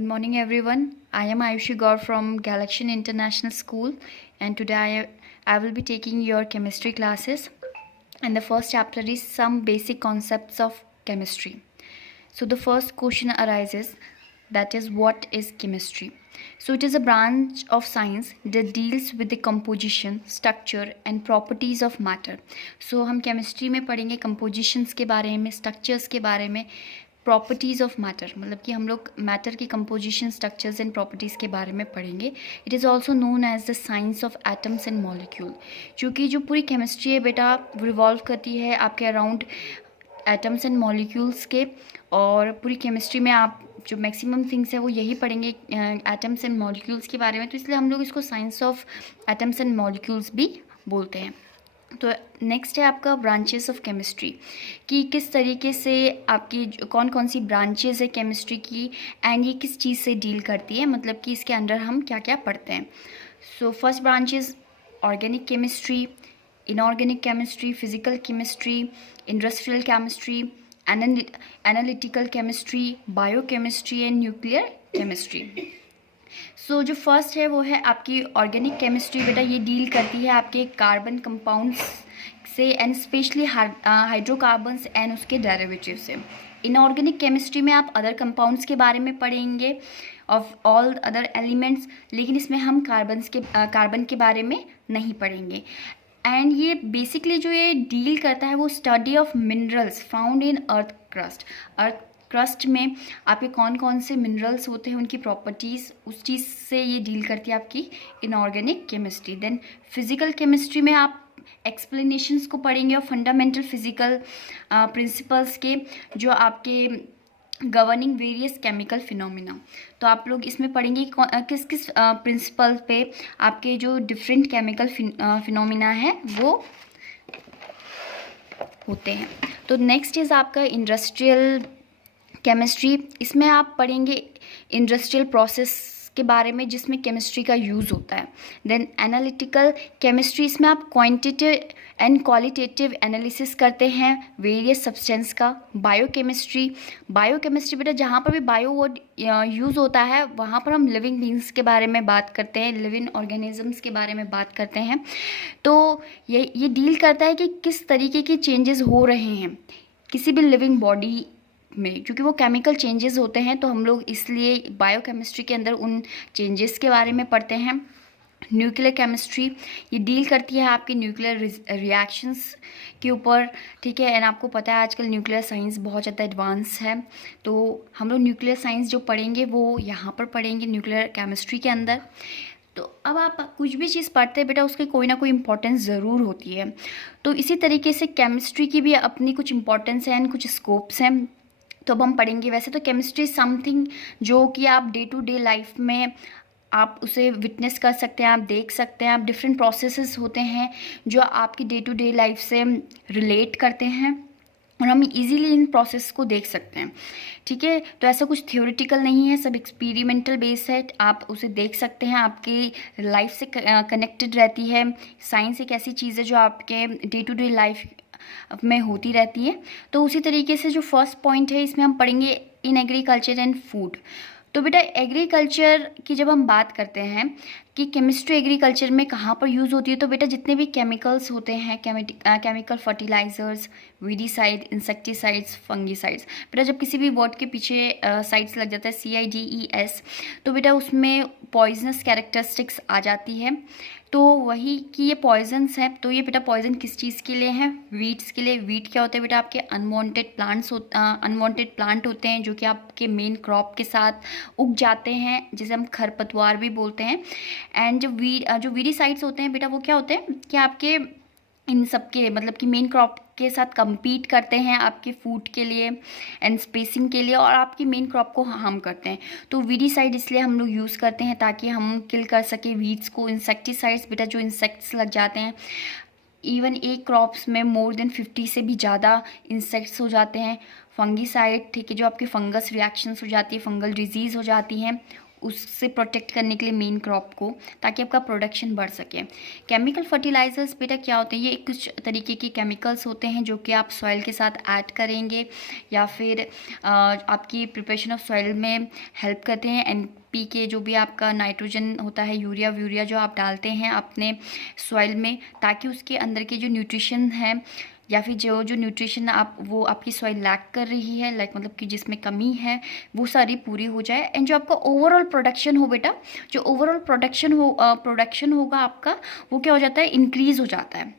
Good morning, everyone. I am Ayushi Gaur from Galaxian International School, and today I will be taking your chemistry classes. And the first chapter is some basic concepts of chemistry. So the first question arises, that is, what is chemistry? So it is a branch of science that deals with the composition, structure and properties of matter. So हम chemistry में पढ़ेंगे compositions के बारे में, structures के बारे में, properties of matter, मतलब कि हम लोग मैटर की कंपोजिशन, स्ट्रक्चर्स एंड प्रॉपर्टीज़ के बारे में पढ़ेंगे. It is also known as the science of atoms and molecule. क्योंकि जो पूरी केमिस्ट्री है बेटा रिवॉल्व करती है आपके अराउंड एटम्स एंड मॉलिक्यूल्स के, और पूरी केमिस्ट्री में आप जो मैक्सिमम थिंग्स है वो यही पढ़ेंगे एटम्स एंड मॉलिक्यूल्स के बारे में. तो इसलिए हम लोग इसको science of atoms and molecules भी बोलते हैं. तो नेक्स्ट है आपका ब्रांचेस ऑफ केमिस्ट्री, कि किस तरीके से आपकी कौन कौन सी ब्रांचेस है केमिस्ट्री की, एंड ये किस चीज़ से डील करती है, मतलब कि इसके अंडर हम क्या क्या पढ़ते हैं. So first branch is organic chemistry, inorganic chemistry, physical chemistry, industrial chemistry, analytical chemistry, biochemistry and nuclear chemistry. So जो फर्स्ट है वो है आपकी ऑर्गेनिक केमिस्ट्री. बेटा ये डील करती है आपके कार्बन कंपाउंड्स से एंड स्पेशली हाइड्रोकार्बन्स एंड उसके डेरिवेटिव से. इनऑर्गेनिक केमिस्ट्री में आप अदर कंपाउंड्स के बारे में पढ़ेंगे ऑफ ऑल अदर एलिमेंट्स, लेकिन इसमें हम कार्बन के बारे में नहीं पढ़ेंगे. एंड ये बेसिकली जो ये डील करता है वो study of minerals found in earth crust में आपके कौन कौन से मिनरल्स होते हैं, उनकी प्रॉपर्टीज़, उस चीज़ से ये डील करती है आपकी inorganic chemistry. Then physical chemistry में आप एक्सप्लेनेशंस को पढ़ेंगे और फंडामेंटल फिजिकल प्रिंसिपल्स के, जो आपके गवर्निंग वेरियस केमिकल फिनोमिना. तो आप लोग इसमें पढ़ेंगे किस किस प्रिंसिपल पे आपके जो डिफरेंट केमिकल फिनोमिना है वो होते हैं. तो नेक्स्ट इज़ आपका इंडस्ट्रियल केमिस्ट्री. इसमें आप पढ़ेंगे इंडस्ट्रियल प्रोसेस के बारे में जिसमें केमिस्ट्री का यूज़ होता है. देन एनालिटिकल केमिस्ट्री, इसमें आप क्वांटिटेटिव एंड क्वालिटेटिव एनालिसिस करते हैं वेरियस सब्सटेंस का. बायोकेमिस्ट्री बेटा जहाँ पर भी बायो वर्ड यूज़ होता है वहाँ पर हम लिविंग बींग्स के बारे में बात करते हैं, लिविंग ऑर्गेनिजम्स के बारे में बात करते हैं. तो ये डील करता है कि किस तरीके के चेंजेस हो रहे हैं किसी भी लिविंग बॉडी में, क्योंकि वो केमिकल चेंजेस होते हैं. तो हम लोग इसलिए बायोकेमिस्ट्री के अंदर उन चेंजेस के बारे में पढ़ते हैं. न्यूक्लियर केमिस्ट्री ये डील करती है आपके न्यूक्लियर रिएक्शंस के ऊपर, ठीक है. एंड आपको पता है आजकल न्यूक्लियर साइंस बहुत ज़्यादा एडवांस है, तो हम लोग न्यूक्लियर साइंस जो पढ़ेंगे वो यहाँ पर पढ़ेंगे न्यूक्लियर केमिस्ट्री के अंदर. तो अब आप कुछ भी चीज़ पढ़ते हैं बेटा उसकी कोई ना कोई इम्पोर्टेंस ज़रूर होती है. तो इसी तरीके से केमिस्ट्री की भी अपनी कुछ इम्पोर्टेंस है एंड कुछ स्कोप्स हैं. तो अब हम पढ़ेंगे. वैसे तो केमिस्ट्री समथिंग जो कि आप डे टू डे लाइफ में आप उसे विटनेस कर सकते हैं, आप देख सकते हैं. आप डिफरेंट प्रोसेसेस होते हैं जो आपकी डे टू डे लाइफ से रिलेट करते हैं और हम इजीली इन प्रोसेस को देख सकते हैं, ठीक है. तो ऐसा कुछ थ्योरेटिकल नहीं है, सब एक्सपेरिमेंटल बेस है. आप उसे देख सकते हैं, आपकी लाइफ से कनेक्टेड रहती है. साइंस एक ऐसी चीज़ है जो आपके डे टू डे लाइफ में होती रहती है. तो उसी तरीके से जो फर्स्ट पॉइंट है इसमें हम पढ़ेंगे इन एग्रीकल्चर एंड फूड. तो बेटा एग्रीकल्चर की जब हम बात करते हैं कि केमिस्ट्री एग्रीकल्चर में कहाँ पर यूज़ होती है, तो बेटा जितने भी केमिकल्स होते हैं, chemical fertilisers, weedicide, insecticides, fungicides. बेटा जब किसी भी वर्ड के पीछे साइड्स लग जाता है CIDES, तो बेटा उसमें पॉइजनस कैरेक्टरिस्टिक्स आ जाती है. तो वही कि ये पॉइजन्स हैं. तो ये बेटा पॉइजन किस चीज़ के लिए हैं? वीड्स के लिए. वीड क्या होते हैं बेटा? आपके अनवांटेड प्लांट होते हैं जो कि आपके मेन क्रॉप के साथ उग जाते हैं, जिसे हम खरपतवार भी बोलते हैं. एंड जो वीडीसाइड्स होते हैं बेटा वो क्या होते हैं कि आपके इन सब के मतलब कि मेन क्रॉप के साथ compete करते हैं आपके फूड के लिए एंड स्पेसिंग के लिए, और आपकी मेन क्रॉप को हार्म करते हैं. तो वीडीसाइड इसलिए हम लोग यूज़ करते हैं ताकि हम किल कर सके वीड्स को. इंसेक्टिसाइड्स बेटा जो इंसेक्ट्स लग जाते हैं, इवन एक क्रॉप्स में मोर देन 50 से भी ज़्यादा इंसेक्ट्स हो जाते हैं. फंगीसाइड, ठीक है, जो आपके फंगस रिएक्शंस हो जाती है, फंगल डिजीज़ हो जाती हैं, उससे प्रोटेक्ट करने के लिए मेन क्रॉप को, ताकि आपका प्रोडक्शन बढ़ सके। केमिकल फर्टिलाइजर्स बेटा क्या होते हैं, ये कुछ तरीके के केमिकल्स होते हैं जो कि आप सॉइल के साथ ऐड करेंगे या फिर आपकी प्रिपरेशन ऑफ सॉइल में हेल्प करते हैं। एनपी के जो भी आपका नाइट्रोजन होता है, यूरिया व्यूरिया जो आप डालते हैं अपने सॉइल में, ताकि उसके अंदर के जो न्यूट्रिशन है या फिर जो जो न्यूट्रिशन वो आपकी सॉइल लैक कर रही है, लाइक मतलब कि जिसमें कमी है, वो सारी पूरी हो जाए। एंड जो आपका ओवरऑल प्रोडक्शन हो बेटा, जो ओवरऑल प्रोडक्शन होगा आपका, वो क्या हो जाता है, इंक्रीज़ हो जाता है।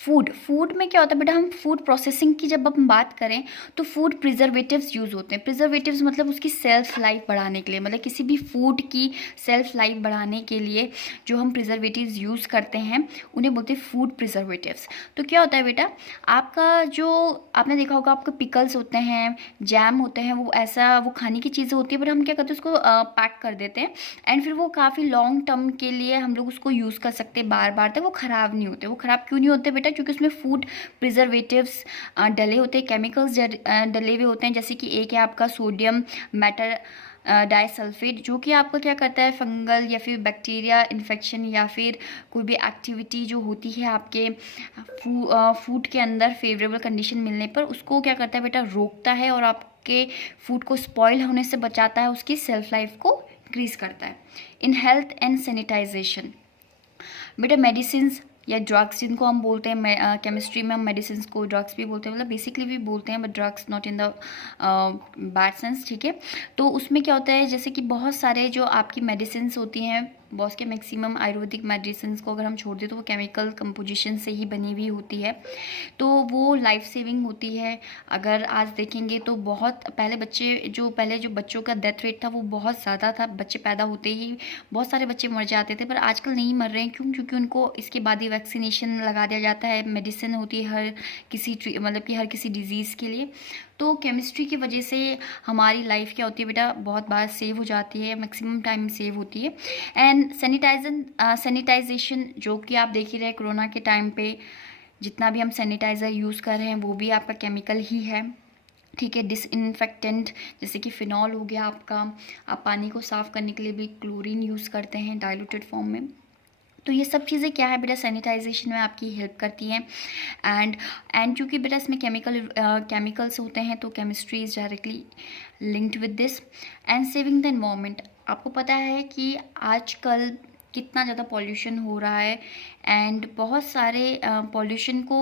फूड में क्या होता है बेटा, हम फूड प्रोसेसिंग की जब हम बात करें तो फूड प्रिजर्वेटिव्स यूज़ होते हैं। प्रिजर्वेटिव्स मतलब उसकी सेल्फ लाइफ बढ़ाने के लिए, मतलब किसी भी फूड की सेल्फ लाइफ बढ़ाने के लिए जो हम प्रिजर्वेटिव्स यूज़ करते हैं उन्हें बोलते हैं फूड प्रिजर्वेटिव्स। तो क्या होता है बेटा, आपका जो आपने देखा होगा आपके पिकल्स होते हैं, जैम होते हैं, वो ऐसा वो खाने की चीज़ें होती है, बट हम क्या करते हैं उसको पैक कर देते हैं एंड फिर वो काफ़ी लॉन्ग टर्म के लिए हम लोग उसको यूज़ कर सकते हैं बार बार तक, वो ख़राब नहीं होते। वो ख़राब क्यों नहीं होते बेटा, क्योंकि उसमें फूड प्रिजर्वेटिव्स डले होते हैं, केमिकल्स डले हुए होते हैं। जैसे कि एक है आपका सोडियम मेटा डाइसल्फेट, जो कि आपको क्या करता है, फंगल या फिर बैक्टीरिया इन्फेक्शन या फिर कोई भी एक्टिविटी जो होती है आपके फूड के अंदर फेवरेबल कंडीशन मिलने पर, उसको क्या करता है बेटा, रोकता है और आपके फूड को स्पॉइल होने से बचाता है, उसकी सेल्फ लाइफ को इंक्रीज करता है। इन हेल्थ एंड सैनिटाइजेशन बेटा, मेडिसिन या ड्रग्स जिनको हम बोलते हैं, केमिस्ट्री में हम मेडिसिन को ड्रग्स भी बोलते हैं, मतलब बेसिकली भी बोलते हैं, but drugs not in the bad sense, ठीक है। तो उसमें क्या होता है, जैसे कि बहुत सारे जो आपकी मेडिसिन होती हैं, बहुत के मैक्सिमम आयुर्वेदिक मेडिसिन को अगर हम छोड़ दें तो वो केमिकल कंपोजिशन से ही बनी हुई होती है, तो वो लाइफ सेविंग होती है। अगर आज देखेंगे तो बहुत पहले जो बच्चों का डेथ रेट था वो बहुत ज़्यादा था, बच्चे पैदा होते ही बहुत सारे बच्चे मर जाते थे, पर आजकल नहीं मर रहे हैं। क्यों? क्योंकि उनको इसके बाद ही वैक्सीनेशन लगा दिया जाता है, मेडिसिन होती है हर किसी डिजीज़ के लिए। तो केमिस्ट्री की वजह से हमारी लाइफ क्या होती है बेटा, बहुत बार सेव हो जाती है, मैक्सिमम टाइम सेव होती है। एंड सैनिटाइजेशन जो कि आप देख ही रहे कोरोना के टाइम पे, जितना भी हम सैनिटाइज़र यूज़ कर रहे हैं वो भी आपका केमिकल ही है, ठीक है। डिसइंफेक्टेंट जैसे कि फिनॉल हो गया आपका, आप पानी को साफ़ करने के लिए भी क्लोरीन यूज़ करते हैं डाइल्यूटेड फॉर्म में। तो ये सब चीज़ें क्या है बेटा, सैनिटाइजेशन में आपकी हेल्प करती हैं। एंड क्योंकि बेटा इसमें केमिकल्स होते हैं, तो chemistry is directly linked with this. And saving the environment, आपको पता है कि आजकल कितना ज़्यादा पॉल्यूशन हो रहा है, एंड बहुत सारे पॉल्यूशन को,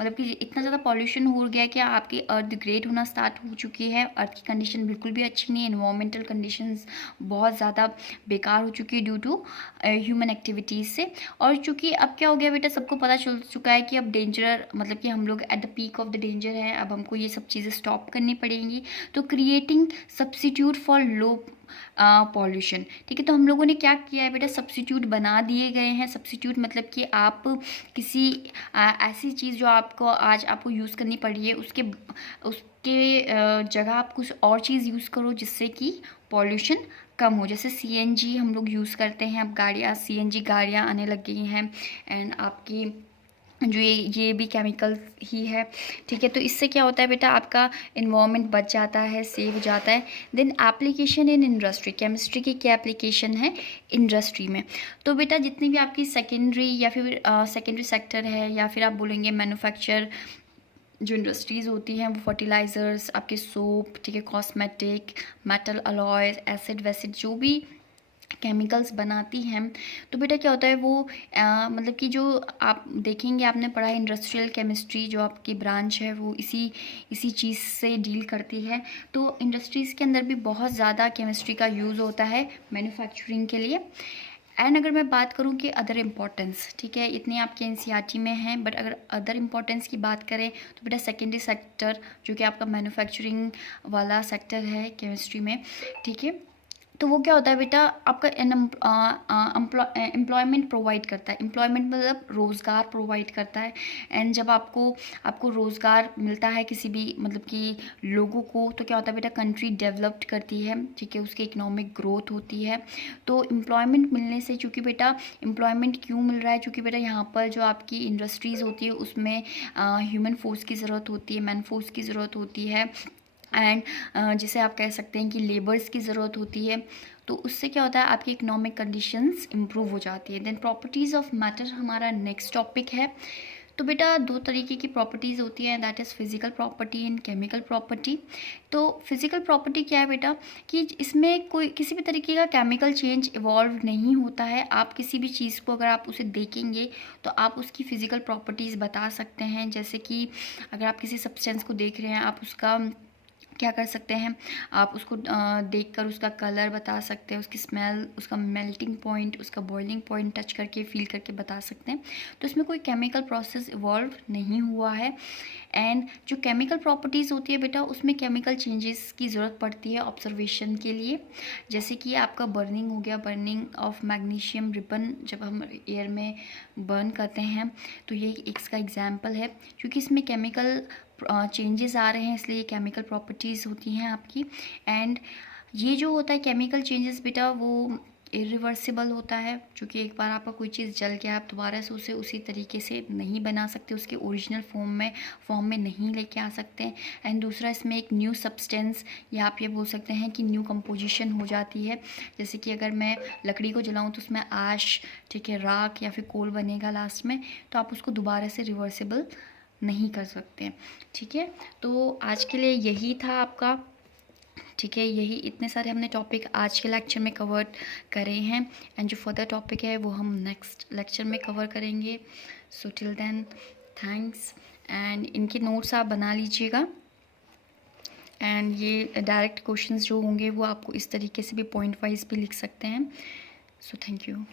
मतलब कि इतना ज़्यादा पॉल्यूशन हो गया है कि आपकी अर्थ डिग्रेड होना स्टार्ट हो चुकी है, अर्थ की कंडीशन बिल्कुल भी अच्छी नहीं है, एनवायरमेंटल कंडीशंस बहुत ज़्यादा बेकार हो चुकी है ड्यू टू ह्यूमन एक्टिविटीज़ से। और चूँकि अब क्या हो गया बेटा, सबको पता चल चुका है कि अब डेंजर, मतलब कि हम लोग at the peak of the danger हैं, अब हमको ये सब चीज़ें स्टॉप करनी पड़ेंगी। तो creating substitute for low pollution, ठीक है। तो हम लोगों ने क्या किया है बेटा, सब्सिट्यूट बना दिए गए हैं। सब्सिट्यूट मतलब कि आप किसी ऐसी चीज़ जो आज आपको यूज़ करनी पड़ी है, उसके जगह आप कुछ और चीज़ यूज़ करो जिससे कि पॉल्यूशन कम हो। जैसे सीएनजी हम लोग यूज़ करते हैं, अब सीएनजी गाड़ियाँ आने लग गई हैं, एंड आपकी जो ये भी केमिकल ही है, ठीक है। तो इससे क्या होता है बेटा, आपका इन्वायरमेंट बच जाता है, सेव हो जाता है। Then application in industry, chemistry की क्या एप्लीकेशन है इंडस्ट्री में। तो बेटा जितनी भी आपकी सेकेंडरी या फिर सेकेंडरी सेक्टर है, या फिर आप बोलेंगे मैन्युफैक्चर जो इंडस्ट्रीज़ होती हैं, वो फर्टिलाइज़र्स, आपके सोप, ठीक है, कॉस्मेटिक, मेटल अलॉयज, एसिड वैसिड, जो भी केमिकल्स बनाती हैं। तो बेटा क्या होता है वो मतलब कि जो आप देखेंगे, आपने पढ़ा है इंडस्ट्रियल केमिस्ट्री, जो आपकी ब्रांच है वो इसी चीज़ से डील करती है। तो इंडस्ट्रीज़ के अंदर भी बहुत ज़्यादा केमिस्ट्री का यूज़ होता है मैन्युफैक्चरिंग के लिए। एंड अगर मैं बात करूं कि अदर इम्पोर्टेंस, ठीक है, इतने आपके एनसीईआरटी में हैं, बट अगर अदर इम्पोर्टेंस की बात करें तो बेटा सेकेंडरी सेक्टर जो कि आपका मैन्युफैक्चरिंग वाला सेक्टर है केमिस्ट्री में, ठीक है। तो वो क्या होता है बेटा, आपका एम्प्लॉयमेंट प्रोवाइड करता है। एम्प्लॉयमेंट मतलब रोज़गार प्रोवाइड करता है। एंड जब आपको रोज़गार मिलता है किसी भी, मतलब कि लोगों को, तो क्या होता है बेटा, कंट्री डेवलप्ड करती है, ठीक है, उसकी इकोनॉमिक ग्रोथ होती है। तो एम्प्लॉयमेंट मिलने से, चूँकि बेटा एम्प्लॉयमेंट क्यों मिल रहा है, चूँकि बेटा यहाँ पर जो आपकी इंडस्ट्रीज़ होती है उसमें ह्यूमन फोर्स की ज़रूरत होती है, मैन फोर्स की ज़रूरत होती है। एंड जिसे आप कह सकते हैं कि लेबर्स की ज़रूरत होती है, तो उससे क्या होता है आपकी इकोनॉमिक कंडीशंस इम्प्रूव हो जाती है। देन प्रॉपर्टीज़ ऑफ मैटर हमारा नेक्स्ट टॉपिक है। तो बेटा दो तरीके की प्रॉपर्टीज़ होती हैं, that is physical property and chemical property. तो फिजिकल प्रॉपर्टी क्या है बेटा कि इसमें कोई किसी भी तरीके का केमिकल चेंज इवॉल्व नहीं होता है। आप किसी भी चीज़ को अगर आप उसे देखेंगे तो आप उसकी फिजिकल प्रॉपर्टीज़ बता सकते हैं। जैसे कि अगर आप किसी सब्सटेंस को देख रहे हैं, आप उसका क्या कर सकते हैं, आप उसको देखकर उसका कलर बता सकते हैं, उसकी स्मेल, उसका मेल्टिंग पॉइंट, उसका बॉइलिंग पॉइंट टच करके फील करके बता सकते हैं। तो इसमें कोई केमिकल प्रोसेस इवॉल्व नहीं हुआ है। एंड जो केमिकल प्रॉपर्टीज़ होती है बेटा उसमें केमिकल चेंजेस की ज़रूरत पड़ती है ऑब्जर्वेशन के लिए। जैसे कि आपका बर्निंग हो गया, बर्निंग ऑफ मैग्नीशियम रिबन जब हम एयर में बर्न करते हैं, तो ये इसका एग्जाम्पल है। क्योंकि इसमें केमिकल चेंजेस आ रहे हैं इसलिए केमिकल प्रॉपर्टीज़ होती हैं आपकी। एंड ये जो होता है केमिकल चेंजेस बेटा वो इरिवर्सिबल होता है, क्योंकि एक बार आपका कोई चीज़ जल गया आप दोबारा से उसे उसी तरीके से नहीं बना सकते, उसके ओरिजिनल फॉर्म में नहीं लेके आ सकते। एंड दूसरा इसमें एक न्यू सब्सटेंस या आप ये बोल सकते हैं कि न्यू कंपोजिशन हो जाती है। जैसे कि अगर मैं लकड़ी को जलाऊं तो उसमें आश, ठीक है, राख या फिर कोल बनेगा लास्ट में, तो आप उसको दोबारा से रिवर्सिबल नहीं कर सकते। ठीक है, तो आज के लिए यही था आपका। ठीक है, यही इतने सारे हमने टॉपिक आज के लेक्चर में कवर करे हैं। एंड जो फर्दर टॉपिक है वो हम नेक्स्ट लेक्चर में कवर करेंगे। So till then thanks. And इनके नोट्स आप बना लीजिएगा। एंड ये डायरेक्ट क्वेश्चंस जो होंगे वो आपको इस तरीके से भी पॉइंट वाइज भी लिख सकते हैं। So thank you.